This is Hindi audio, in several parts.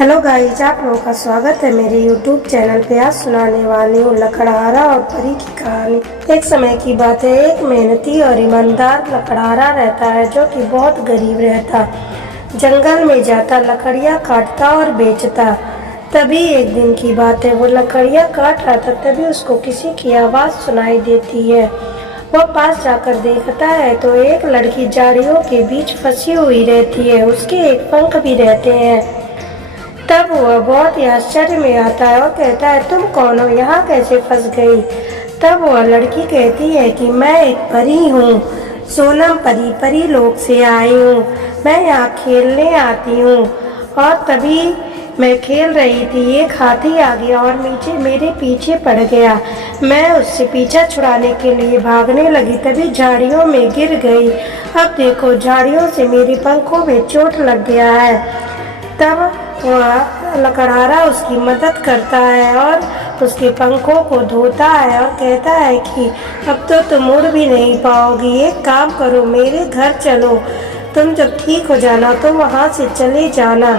हेलो गाइस, आप लोगों का स्वागत है मेरे यूट्यूब चैनल पे। आज सुनाने वाली हूँ लकड़हारा और परी की कहानी। एक समय की बात है, एक मेहनती और ईमानदार लकड़हारा रहता है जो कि बहुत गरीब रहता। जंगल में जाता, लकड़ियाँ काटता और बेचता। तभी एक दिन की बात है, वो लकड़ियाँ काट रहा था, तभी उसको किसी की आवाज़ सुनाई देती है। वो पास जाकर देखता है तो एक लड़की झाड़ियों के बीच फंसी हुई रहती है। उसके एक पंख भी रहते हैं। तब वह बहुत ही आश्चर्य में आता है और कहता है, तुम कौन हो, यहाँ कैसे फंस गई। तब वह लड़की कहती है कि मैं एक परी हूँ, सोनम परी, परी लोक से आई हूँ। मैं यहाँ खेलने आती हूँ। और तभी मैं खेल रही थी, एक हाथी आ गया और मेरे पीछे पड़ गया। मैं उससे पीछा छुड़ाने के लिए भागने लगी, तभी झाड़ियों में गिर गई। अब देखो, झाड़ियों से मेरे पंखों में चोट लग गया है। तब वह लकड़हारा उसकी मदद करता है और उसके पंखों को धोता है और कहता है कि अब तो तुम उड़ भी नहीं पाओगी। एक काम करो, मेरे घर चलो, तुम जब ठीक हो जाना तो वहाँ से चले जाना।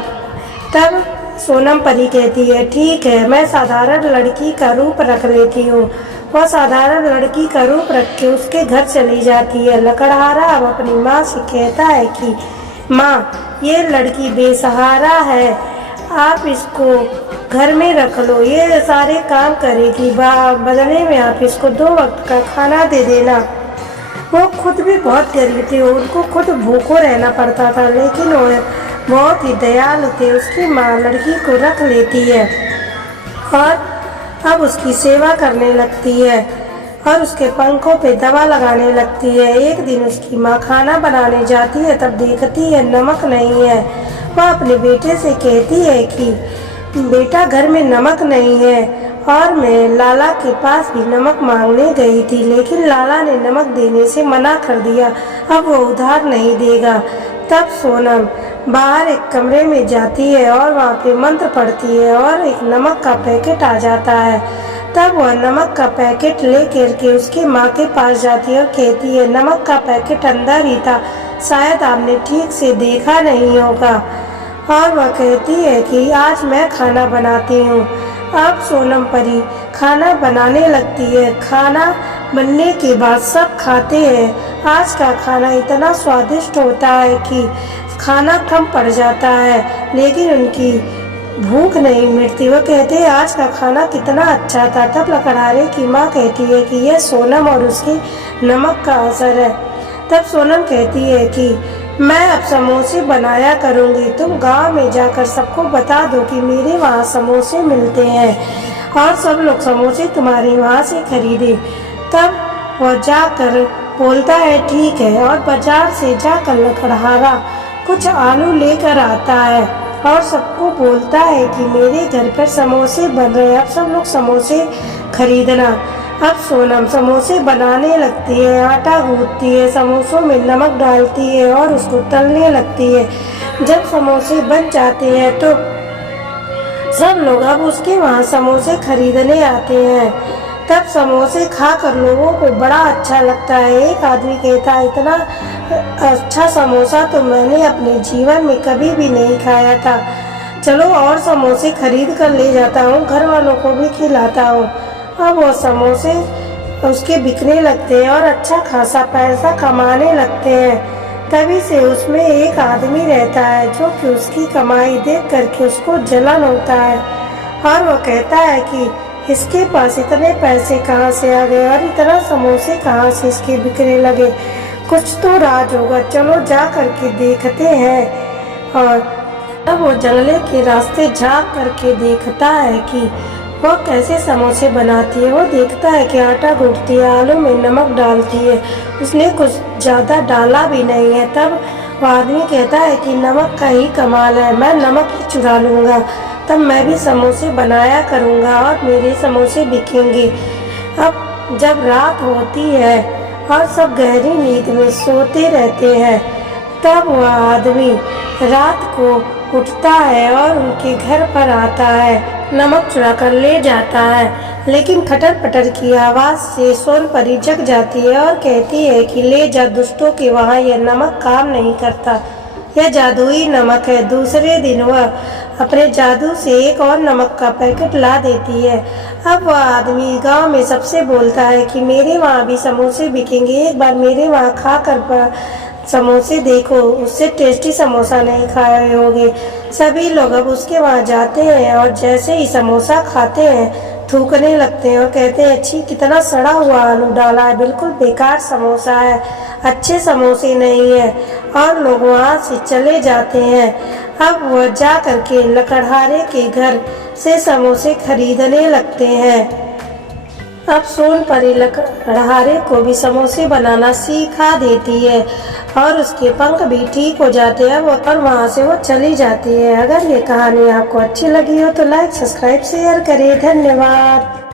तब सोनम परी कहती है, ठीक है, मैं साधारण लड़की का रूप रख लेती हूँ। वह साधारण लड़की का रूप रख के उसके घर चली जाती है। लकड़हारा अब अपनी माँ से कहता है कि माँ, ये लड़की बेसहारा है, आप इसको घर में रख लो, ये सारे काम करेगी। बदले में आप इसको 2 वक्त का खाना दे देना। वो खुद भी बहुत गरीब थे, उनको खुद भूखों रहना पड़ता था, लेकिन वो बहुत ही दयालु थे। उसकी माँ लड़की को रख लेती है और अब उसकी सेवा करने लगती है और उसके पंखों पे दवा लगाने लगती है। एक दिन उसकी माँ खाना बनाने जाती है, तब देखती है नमक नहीं है। वह अपने बेटे से कहती है कि बेटा, घर में नमक नहीं है और मैं लाला के पास भी नमक मांगने गई थी, लेकिन लाला ने नमक देने से मना कर दिया, अब वो उधार नहीं देगा। तब सोनम बाहर एक कमरे में जाती है और वहाँ पे मंत्र पढ़ती है और एक नमक का पैकेट आ जाता है। तब वह नमक का पैकेट ले करके उसकी माँ के पास जाती है और कहती है, नमक का पैकेट अंदर ही था, शायद आपने ठीक से देखा नहीं होगा। और वह कहती है कि आज मैं खाना बनाती हूँ। अब सोनम परी खाना बनाने लगती है। खाना बनने के बाद सब खाते हैं। आज का खाना इतना स्वादिष्ट होता है कि खाना कम पड़ जाता है, लेकिन उनकी भूख नहीं मिटती। वो कहते हैं, आज का खाना कितना अच्छा था। तब लकड़हारे की माँ कहती है कि यह सोनम और उसके नमक का असर है। तब सोनम कहती है कि मैं अब समोसे बनाया करूँगी, तुम गांव में जाकर सबको बता दो कि मेरे वहाँ समोसे मिलते हैं और सब लोग समोसे तुम्हारे वहाँ से खरीदे। तब वह जाकर बोलता है, ठीक है, और बाजार से जाकर लकड़हारा कुछ आलू लेकर आता है और सबको बोलता है कि मेरे घर पर समोसे बन रहे हैं, अब सब लोग समोसे खरीदना। अब सोनम समोसे बनाने लगती है, आटा गूंथती है, समोसों में नमक डालती है और उसको तलने लगती है। जब समोसे बन जाते हैं तो सब लोग अब उसके वहाँ समोसे खरीदने आते हैं। तब समोसे खाकर लोगों को बड़ा अच्छा लगता है। एक आदमी कहता है, इतना अच्छा समोसा तो मैंने अपने जीवन में कभी भी नहीं खाया था, चलो और समोसे खरीद कर ले जाता हूँ, घर वालों को भी खिलाता हूँ। अब वो समोसे उसके बिकने लगते हैं और अच्छा खासा पैसा कमाने लगते हैं। तभी से उसमें एक आदमी रहता है जो कि उसकी कमाई देख करके उसको जलन होता है और वो कहता है कि इसके पास इतने पैसे कहाँ से आ गए और इतना समोसे कहाँ से इसके बिकने लगे, कुछ तो राज होगा, चलो जा करके देखते हैं। और तब वो जंगले के रास्ते जा करके देखता है कि वो कैसे समोसे बनाती है। वो देखता है कि आटा गूंथती है, आलू में नमक डालती है, उसने कुछ ज़्यादा डाला भी नहीं है। तब वो आदमी कहता है कि नमक का ही कमाल है, मैं नमक ही चुरा लूँगा, तब मैं भी समोसे बनाया करूँगा और मेरे समोसे बिकेंगे। अब जब रात होती है और सब गहरी नींद में सोते रहते हैं, तब वह आदमी रात को उठता है और उनके घर पर आता है, नमक चुरा कर ले जाता है। लेकिन खटर पटर की आवाज़ से सोन परी जग जाती है और कहती है कि ले जा, दुष्टों के वहाँ यह नमक काम नहीं करता। यह जादुई नमक है। दूसरे दिन वह अपने जादू से एक और नमक का पैकेट ला देती है। अब वह आदमी गांव में सबसे बोलता है कि मेरे वहाँ भी समोसे बिकेंगे, एक बार मेरे वहाँ खा कर समोसे देखो, उससे टेस्टी समोसा नहीं खाए होगे। सभी लोग अब उसके वहाँ जाते हैं और जैसे ही समोसा खाते हैं थूकने लगते हैं और कहते हैं छी, कितना सड़ा हुआ आलू डाला है, बिल्कुल बेकार समोसा है, अच्छे समोसे नहीं है। और लोग वहाँ से चले जाते हैं। अब वह जा कर के लकड़हारे के घर से समोसे खरीदने लगते हैं। अब सोनपरी लकड़हारे को भी समोसे बनाना सिखा देती है और उसके पंख भी ठीक हो जाते हैं और वहाँ से वो चली जाती है। अगर ये कहानी आपको अच्छी लगी हो तो लाइक, सब्सक्राइब, शेयर करें। धन्यवाद।